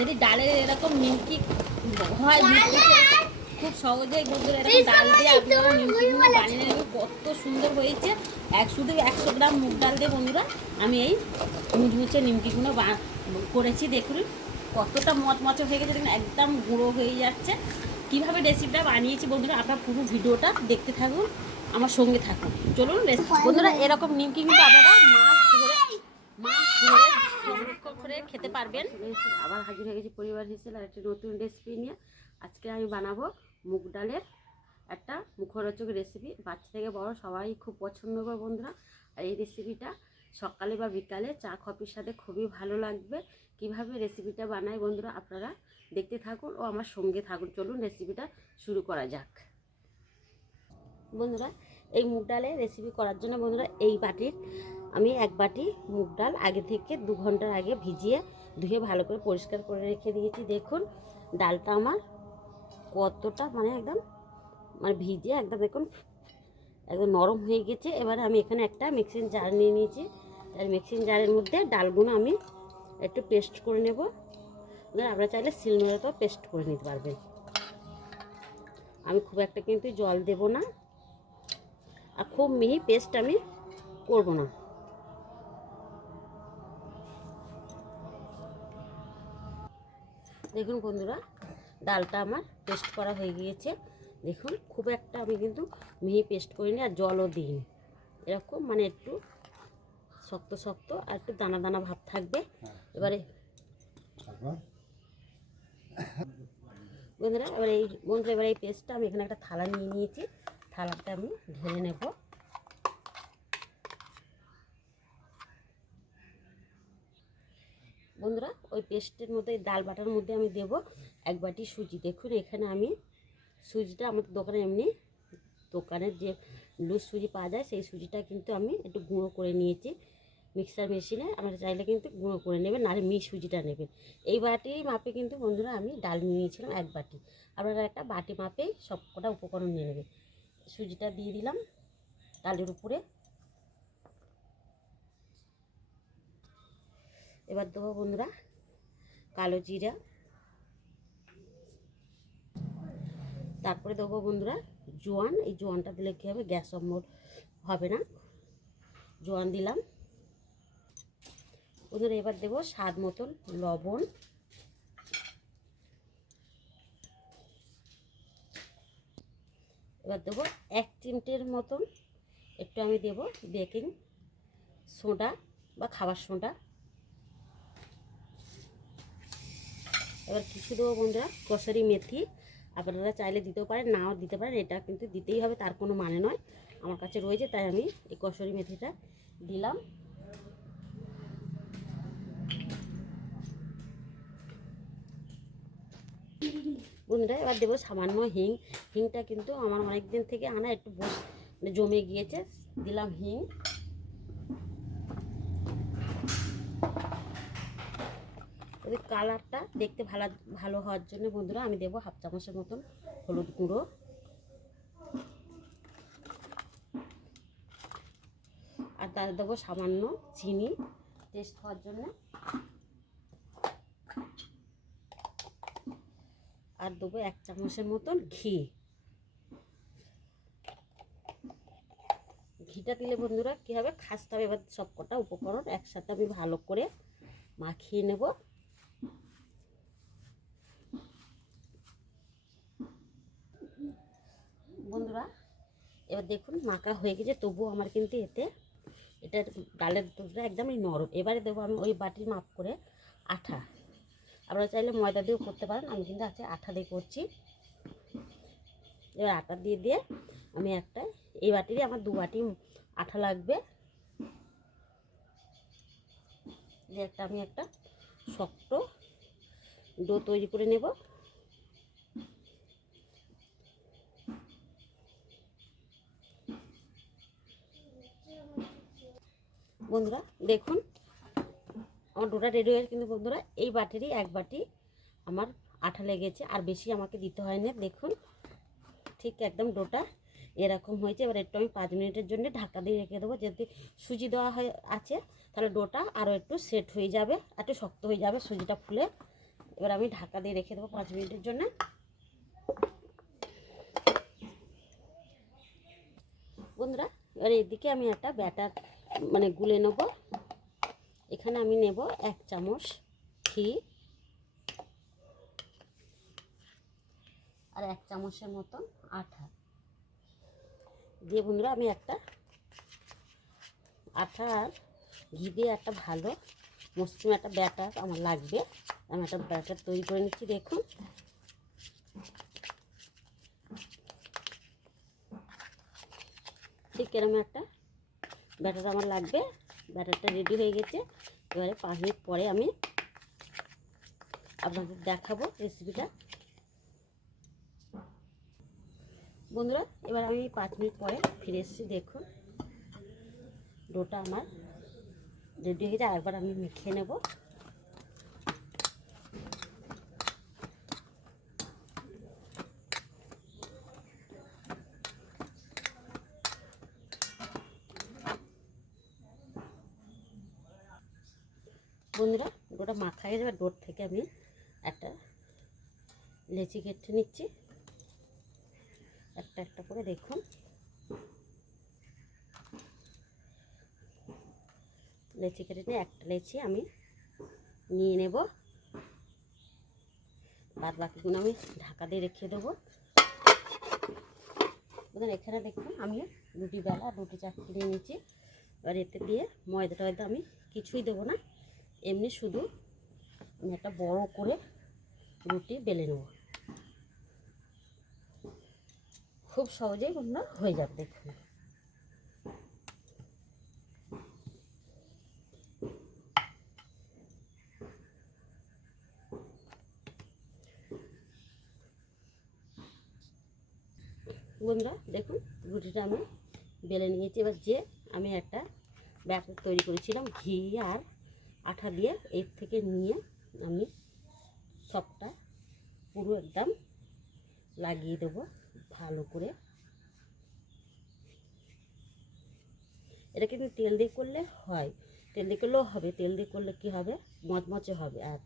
যদি ডালের এরকম নিমকি হয় খুব সহজেই বন্ধুরা এরকম ডাল দিয়ে আপনারা নিমকিগুলো বানিয়ে নেবেন। কত সুন্দর হয়েছে। এক শুধু একশো গ্রাম মুগ ডাল দিয়ে বন্ধুরা আমি এই মুচমুচে নিমকিগুলো করেছি দেখুন। কতটা মচমচে হয়ে গেছে দেখুন একদম গুঁড়ো হয়ে যাচ্ছে। কীভাবে রেসিপিটা বানিয়েছি বন্ধুরা আপনারা পুরো ভিডিওটা দেখতে থাকুন আমার সঙ্গে থাকুন। চলুন রেসিপি বন্ধুরা এরকম নিমকি কিন্তু আপনারা মাছ ধরে মাছ ধরে করে খেতে পারবেন। আবার হাজির হয়ে গেছি, পরিবার হিসেবে আর একটি নতুন রেসিপি নিয়ে। আজকে আমি বানাবো মুগ ডালের একটা মুখরোচক রেসিপি বাচ্চা থেকে বড়, সবাই খুব পছন্দ করে বন্ধুরা। আর এই রেসিপিটা সকালে বা বিকালে চা, কফির সাথে খুবই ভালো লাগবে। কীভাবে রেসিপিটা বানাই বন্ধুরা, আপনারা দেখতে থাকুন ও আমার সঙ্গে থাকুন। চলুন রেসিপিটা শুরু করা যাক। বন্ধুরা, এই মুগ ডালের রেসিপি করার জন্য বন্ধুরা এই বাটির আমি এক বাটি মুগ ডাল আগে থেকে দু ঘণ্টার আগে ভিজিয়ে ধুয়ে ভালো করে পরিষ্কার করে রেখে দিয়েছি। দেখুন, ডালটা আমার কতটা মানে একদম মানে ভিজে একদম দেখুন, একদম নরম হয়ে গেছে। এবারে আমি এখানে একটা মিক্সিং জার নিয়ে নিয়েছি। আর মিক্সিং জারের মধ্যে ডালগুলো আমি একটু পেস্ট করে নেব। আপনারা চাইলে শিলনোড়াতেও পেস্ট করে নিতে পারবেন। আমি খুব একটা কিন্তু জল দেব না। আর খুব মিহি পেস্ট আমি করব না। দেখুন বন্ধুরা ডালটা আমার পেস্ট করা হয়ে গিয়েছে। দেখুন খুব একটা আমি কিন্তু মিহি পেস্ট করিনি আর জলও দিইনি। এরকম মানে একটু শক্ত শক্ত আর একটু দানা দানা ভাব থাকবে। এবারে বন্ধুরা এবার এই বন্ধুরা এবার এই পেস্টটা আমি এখানে একটা থালা নিয়ে নিয়েছি। থালাটা আমি ঢেলে নেব। বন্ধুরা, ওই পেস্টের মধ্যে ডাল বাটার মধ্যে আমি দেব এক বাটি সুজি। দেখুন, এখানে আমি সুজিটা আমাদের দোকানে এমনি দোকানের যে লুজ সুজি পাওয়া যায়, সেই সুজিটা কিন্তু আমি একটু গুঁড়ো করে নিয়েছি মিক্সার মেশিনে। আমরা চাইলে কিন্তু গুঁড়ো করে নেবেন, নাহলে মি সুজিটা নেবেন। এই বাটি মাপে কিন্তু বন্ধুরা, আমি ডাল নিয়েছিলাম এক বাটি। আপনারা একটা বাটি মাপে সব কটা উপকরণ নিয়ে নেবেন। সুজিটা দিয়ে দিলাম, ডালের উপরে। এবার দেবো বন্ধুরা কালো জিরা। তারপরে দেবো বন্ধুরা জোয়ান। এই জোয়ানটা দিলে কী হবে? গ্যাস অম্বল হবে না। জোয়ান দিলাম। বন্ধুরা এবার দেবো স্বাদ মতন লবণ। এবার দেবো এক চিমটের মতন একটু আমি দেব বেকিং সোডা বা খাবার সোডা। এবার কিছু দেবো বন্ধুরা, কসুরি মেথি। আপনারা চাইলে দিতেও পারেন, নাও দিতে পারেন, এটা কিন্তু দিতেই হবে, তার কোনো মানে নয়। আমার কাছে রয়েছে, তাই আমি এই কসুরি মেথিটা দিলাম। বন্ধুরা, এবার দেবো সামান্য হিং। হিংটা কিন্তু আমার অনেক দিন থেকে আনা, একটু মানে জমে গিয়েছে। দিলাম হিং। ওই কালারটা দেখতে ভালো ভালো হওয়ার জন্য বন্ধুরা আমি দেবো হাফ চামচের মতন হলুদ গুঁড়ো। আর তার দেবো সামান্য চিনি টেস্ট হওয়ার জন্য। আর দেবো এক চামচের মতন ঘি। ঘিটা দিলে বন্ধুরা কী হবে? খাসতে হবে, এবার সব কটা উপকরণ একসাথে আমি ভালো করে মাখিয়ে নেব বন্ধুরা এবার দেখুন মাখা হয়ে গেছে, তবুও আমার কিন্তু এতে এটা ডালের দুধটা একদমই নরম। এবারে দেবো আমি ওই বাটির মাপ করে আঠা। আপনারা চাইলে ময়দা দিয়েও করতে পারেন, আমি কিন্তু আছে আঠা দিয়ে করছি। এবার আটা দিয়ে দিয়ে আমি একটা, এই বাটিরই আমার দু বাটি আঠা লাগবে। একটা আমি একটা শক্ত ডো তৈরি করে নেব। বন্ধুরা, দেখুন, আমার ডোটা রেডি হয়ে কিন্তু বন্ধুরা, এই বাটিরই এক বাটি আমার আঠা লেগেছে, আর বেশি আমাকে দিতে হয় না দেখুন। ঠিক একদম ডোটা এরকম হয়েছে, এবার একটু আমি পাঁচ মিনিটের জন্য ঢাকা দিয়ে রেখে দেবো, যদি সুজি দেওয়া হয়, আছে, তাহলে ডোটা আরও একটু সেট হয়ে যাবে, একটু শক্ত হয়ে যাবে সুজিটা ফুলে। এবার আমি ঢাকা দিয়ে রেখে দেবো পাঁচ মিনিটের জন্য। বন্ধুরা, এবার এদিকে আমি একটা ব্যাটার মানে গুলে নেব। এখানে আমি নেব এক চামচ ঘি। আর এক চামচের মতন আঠা। দিয়ে বন্ধুরা, আমি একটা আঠা আর ঘি দিয়ে একটা ভালো মসৃণ একটা ব্যাটার আমার লাগবে। আমি একটা ব্যাটার তৈরি করে নিচ্ছি, দেখুন। ঠিক এরকম একটা ব্যাটার আমার লাগবে। ব্যাটারটা রেডি হয়ে গেছে। এবারে পাঁচ মিনিট পরে আমি আপনাদের দেখাবো রেসিপিটা বন্ধুরা, এবার আমি পাঁচ মিনিট পরে ফিরে এসেছি, দেখুন। ডোটা আমার রেডি হয়ে গেছে। আরেকবার আমি মেখে নেব বন্ধুরা ডোটা মাখা ডোর থেকে আমি একটা লেচি কেটে নিচ্ছি। একটা একটা করে দেখুন। লেচি কেটে নিয়ে একটা লেচি আমি নিয়ে নেব। বাদ বাকিগুলো আমি ঢাকা দিয়ে রেখে দেবো। বুঝলেন এখানে দেখুন, আমি রুটি বেলা, রুটি চাকরি নিয়ে নিয়েছি। এবার এতে দিয়ে ময়দা টয়দা আমি কিছুই দেবো না। এমনি শুধু আমি একটা বড় করে রুটি বেলে নেব। খুব সহজেই বন্ধুরা হয়ে যাবে দেখুন বন্ধুরা, দেখুন, রুটিটা আমি বেলে নিয়েছি। এবার যে আমি একটা ব্যাটার তৈরি করেছিলাম, ঘি আর আঠা দিয়ে, এর থেকে নিয়ে আমি সবটা পুরো একদম লাগিয়ে দেব ভালো করে। এটা কিন্তু তেল দিয়ে করলে হয়। তেল দিয়ে করলেও হবে, তেল দিয়ে করলে কি হবে? মচমচে হবে। আর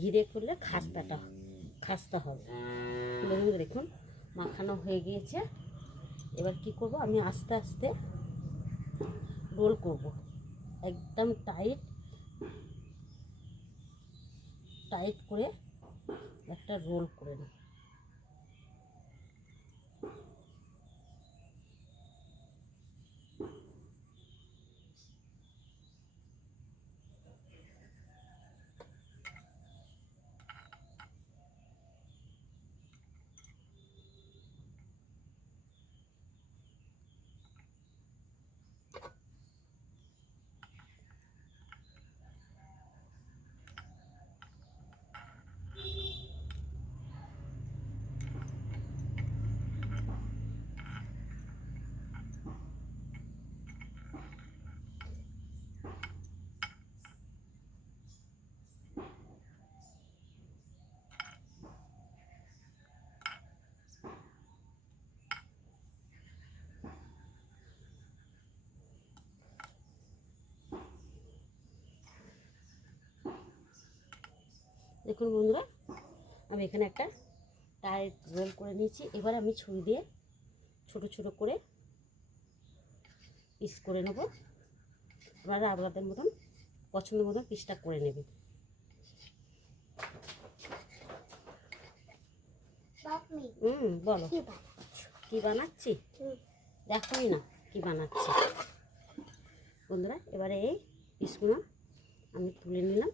ঘি দিয়ে করলে খাস্তাটা, খাস্তা হবে। দেখুন মাখানো হয়ে গিয়েছে। এবার কি করব? আমি আস্তে আস্তে রোল করব। একদম টাইট টাইট করে একটা রোল করে নিই। দেখুন বন্ধুরা আমি এখানে একটা টাইট রোল করে নিয়েছি। এবার আমি ছুরি দিয়ে ছোট ছোট করে পিস করে নেব। আপনারা আপনাদের মতন পছন্দ মতন পিসটা করে নেবেন। হুম বলো। কি বানাচ্ছি? দেখোই না কি বানাচ্ছি। বন্ধুরা এবারে এই পিসগুলো আমি তুলে নিলাম।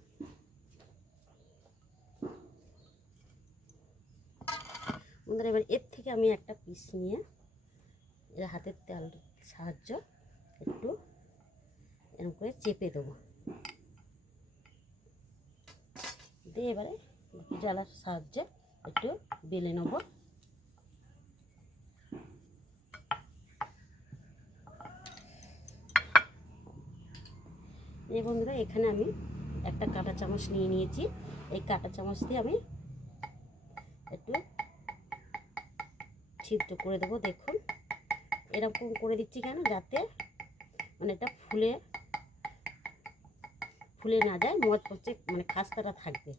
বন্ধুরা এবার এর থেকে আমি একটা পিস নিয়ে এর হাতের তেল সাহায্য একটু এরকম করে চেপে দেবো। দিয়ে এবারে জ্বালার সাহায্যে একটু বেলে নেব। এই বন্ধুরা, এখানে আমি একটা কাঁটা চামচ নিয়ে নিয়েছি। এই কাঁটা চামচ দিয়ে আমি একটু ছিদ্র করে দেবো, দেখুন। এরকম করে দিচ্ছি কেন? যাতে মানে এটা ফুলে ফুলে না যায়, মজ পচে মানে খাস্তাটা থাকবে।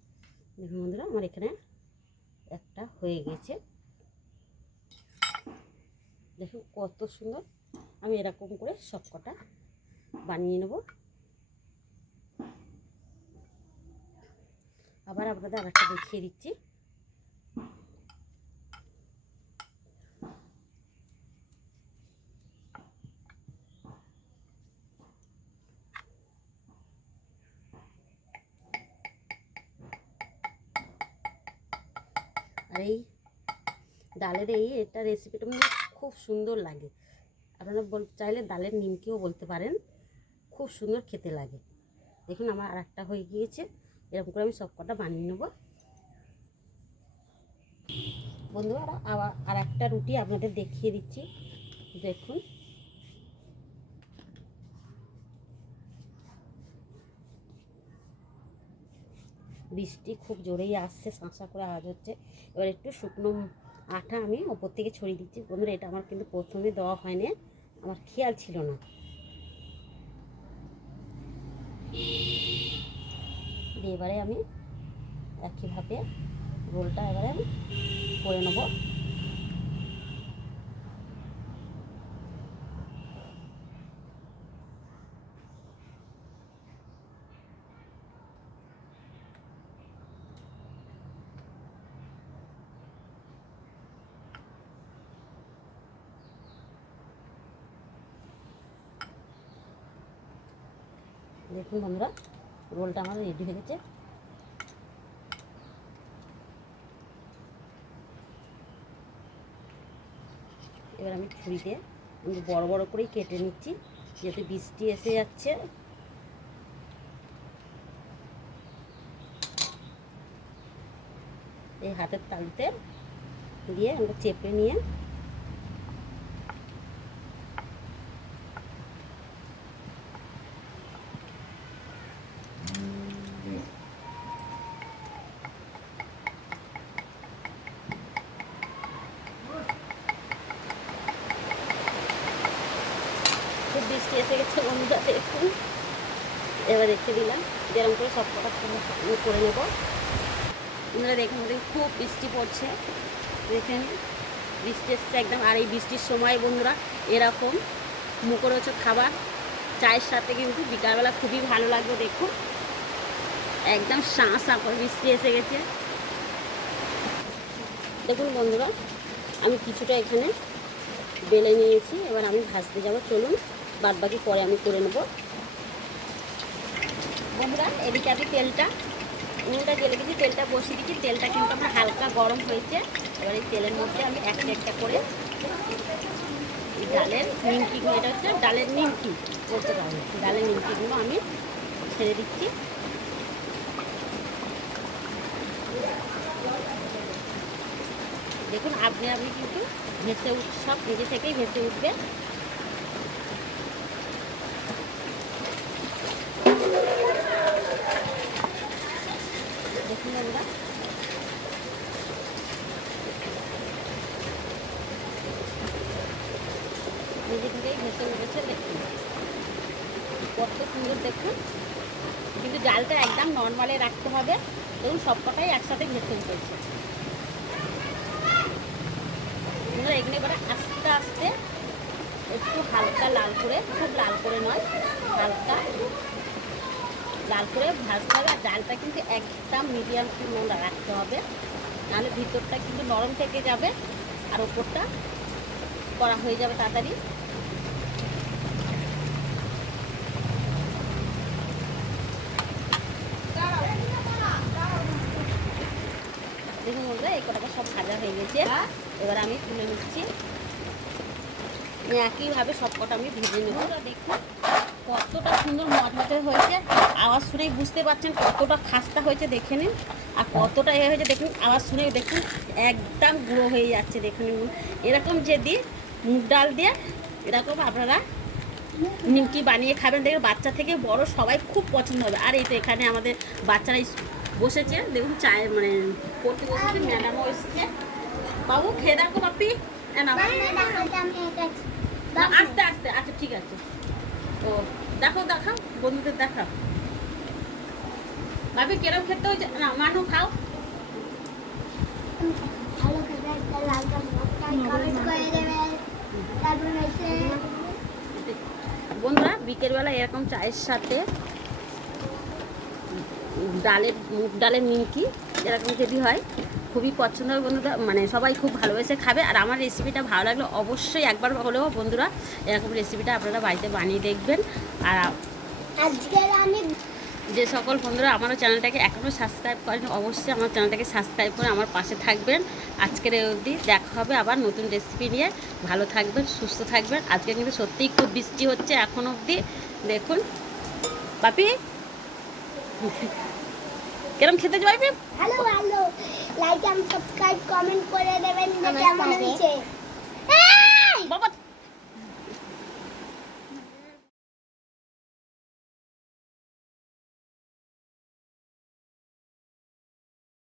দেখুন বন্ধুরা, আমার এখানে একটা হয়ে গেছে। দেখুন কত সুন্দর। আমি এরকম করে সব কটা বানিয়ে নেব। আবার আপনাদের আর একটা দেখিয়ে দিচ্ছি। আর এই ডালের এই এটা রেসিপিটা মানে খুব সুন্দর লাগে। আপনারা বল, চাইলে ডালের নিমকিও বলতে পারেন। খুব সুন্দর খেতে লাগে। দেখুন আমার আর একটা হয়ে গিয়েছে। এরকম করে আমি সব কটা বানিয়ে নেব। বন্ধুরা, আবার আর একটা রুটি আপনাদের দেখিয়ে দিচ্ছি। দেখুন। বৃষ্টি খুব জোরেই আসছে, শাঁসা করে আওয়াজ হচ্ছে। এবার একটু শুকনো আটা আমি ওপর থেকে ছড়িয়ে দিচ্ছি। বন্ধুরা, এটা আমার কিন্তু প্রথমে দেওয়া হয়নি, আমার খেয়াল ছিল না। এবারে আমি একইভাবে রোলটা এবারে আমি করে নেব। দেখুন বন্ধুরা, রোলটা আমার রেডি হয়ে গেছে। এবার আমি ছুরিতে আমি বড় বড় করেই কেটে নিচ্ছি যেহেতু বৃষ্টি এসে যাচ্ছে। এই হাতের তালুতে দিয়ে আমরা চেপে নিয়ে খুব বৃষ্টি এসে গেছে বন্ধুরা দেখুন এবার রেখে দিলাম যেরকম করে সব কটা পুরো করে নেব। বন্ধুরা দেখুন খুব বৃষ্টি পড়ছে। দেখেন, বৃষ্টি এসছে একদম, আর এই বৃষ্টির সময় বন্ধুরা, এরকম মুখরোচক খাবার চায়ের সাথে কিন্তু বিকালবেলা খুবই ভালো লাগবে, দেখুন। একদম শাঁ শাঁ বৃষ্টি এসে গেছে। দেখুন বন্ধুরা, আমি কিছুটা এখানে বেলে নিয়েছি, এবার আমি ভাজতে যাব। চলুন বাদ বাকি পরে আমি করে নেব। বন্ধুরা, এদিকে আমি তেলটা। উনুনটা জেলে দিয়েছি, তেলটা বসিয়ে দিচ্ছি তেলটা কিন্তু আমার হালকা গরম হয়েছে। এবার এই তেলের মধ্যে আমি একটা একটা করে ডালের নিমকিগুলো এটা হচ্ছে ডালের নিমকি করতে পারব ডালের নিমকিগুলো আমি ছেড়ে দিচ্ছি। দেখুন, আপনি আপনি কিন্তু ভেসে উঠ, সব নিজে থেকেই ভেসে উঠবে। কত সুন্দর দেখুন। কিন্তু জালটা একদম নর্মালে রাখতে হবে দেখুন সবকটাই একসাথে ভেসে উঠেছে। এখানে এবারে আস্তে আস্তে একটু হালকা লাল করে, খুব লাল করে নয়, হালকা লাল করে ভাজতে হবে আর ডালটা কিন্তু একদম মিডিয়াম মনে রাখতে হবে। নাহলে ভিতরটা কিন্তু নরম থেকে যাবে আর ওপরটা করা হয়ে যাবে তাড়াতাড়ি। দেখুন বন্ধুরা এই কটাকা সব ভাজা হয়ে গেছে। এবার আমি তুলে নিচ্ছি। একইভাবে সব কটা আমি ভেজে নেব। দেখুন। কতটা সুন্দর মটমটে হয়েছে আওয়াজ শুনেই বুঝতে পারছেন কতটা খাস্তা হয়েছে দেখে নিন আর কতটা এ হয়েছে দেখুন আওয়াজ শুনেই দেখুন একদম গুঁড়ো হয়ে যাচ্ছে দেখে নিন এরকম যদি মুগ ডাল দিয়ে এরকম আপনারা নিমকি বানিয়ে খাবেন দেখবেন বাচ্চা থেকে বড় সবাই খুব পছন্দ হবে আর এই তো এখানে আমাদের বাচ্চারা বসেছে দেখুন চায়ের মানে পড়তে বসেছে ম্যাডামও এসছে বাবু খেয়ে দেখো বাপি আস্তে আস্তে আচ্ছা ঠিক আছে ও দেখো দেখাও, বন্ধুদের দেখাও। ভাবি, কেরম খেতে না, মানু, খাও। বন্ধুরা, বিকেলবেলা এরকম চায়ের সাথে ডালের মুগ ডালের নিমকি এরকম যদি হয়। খুবই পছন্দ হবে বন্ধুরা মানে সবাই খুব ভালোবেসে খাবে। আর আমার রেসিপিটা ভালো লাগলে অবশ্যই একবার হলেও বন্ধুরা এরকম রেসিপিটা আপনারা বাড়িতে বানিয়ে দেখবেন। আর আজকের আমি যে সকল বন্ধুরা আমার চ্যানেলটাকে এখনও সাবস্ক্রাইব করেন অবশ্যই আমার চ্যানেলটাকে সাবস্ক্রাইব করে আমার পাশে থাকবেন। আজকের অবধি দেখা হবে আবার নতুন রেসিপি নিয়ে। ভালো থাকবেন সুস্থ থাকবেন। আজকে কিন্তু সত্যিই খুব বৃষ্টি হচ্ছে এখন অবধি। দেখুন। পাপি কেরম খেতে যাবে? ভালো ভালো। লাইক এন্ড সাবস্ক্রাইব কমেন্ট করে দেবেন কেমন হয়েছে বাবা